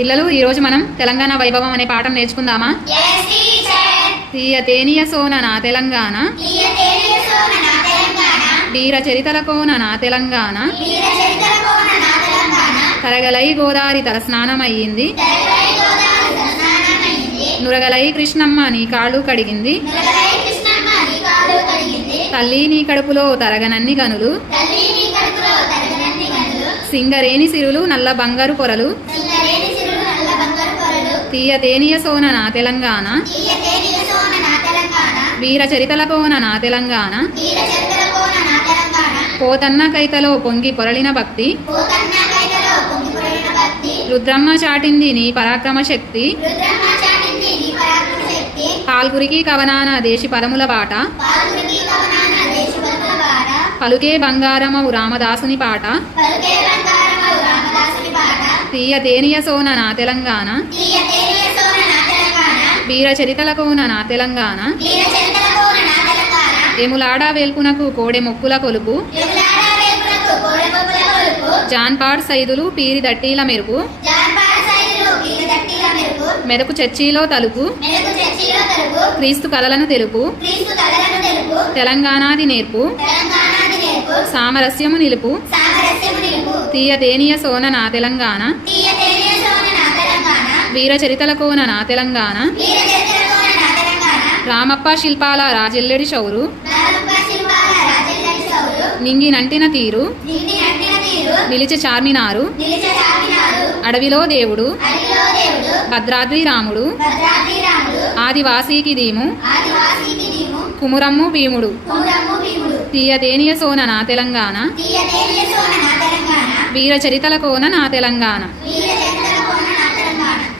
పిల్లలు ఈరోజు మనం తెలంగాణ వైభవం అనే పాఠం నేర్చుకుందామా. తీయ తేనియ సోన నా తెలంగాణ. వీర చరితల కోన నా తెలంగాణ. తరగలై గోదారి తల స్నానమయ్యింది గోదావరి. నురగలై కృష్ణమ్మ నీ కాళ్ళు కడిగింది. తల్లి నీ కడుపులో తరగనన్ని గనులు తల్లి నీ కడుపులో తరగనన్ని గనులు. సింగరేని సిరులు నల్ల బంగారు పొరలు సింగరేణి సిరులు నల్ల బంగారు పొరలు. తీయ తేనియ సోన నా తెలంగాణ. వీర చరితల కోన నా తెలంగాణ. పోతన్న కైతలో పొంగి పొరలిన భక్తి. రుద్రమ్మ చాటింది నీ పరాక్రమ శక్తి. పాల్పురికి కవనాన దేశి పదముల దేశబద్ధ బాట. పలుకే బంగారమవు రామదాసుని పాట తీయ తేనియ సోన నా తెలంగాణ. వీర చరితల కోన నా తెలంగాణ. ఎములాడ వేల్పునకు కోడె మొక్కుల కొలుపు. జాన్పాడ్ సైదులు పీరి దట్టీల మెరుపు. మెదకు చర్చిలో తలుపు. క్రీస్తు కలలను తెలుపు క్రీస్తు కలలను తెలుపు. తెలంగాణాది నేర్పు తెలంగాణది నేర్పు. సామరస్యము నిలుపు సామరస్యము నిలుపు. తీయ తేనియ సోన నా తెలంగాణ. వీర చరితల కోన నా తెలంగాణ. రామప్ప శిల్పాల రాజెల్లెడి సౌరు. నింగి నంటిన తీరు. నిలిచి చార్మినారు. అడవిలో దేవుడు. భద్రాద్రి రాముడు. ఆదివాసీకి దీము. కుమురమ్ము భీముడు కుమురమ్ము భీముడు. తీయ తేనియ సోన నా తెలంగాణ వీర చరితల కోన నా తెలంగాణ.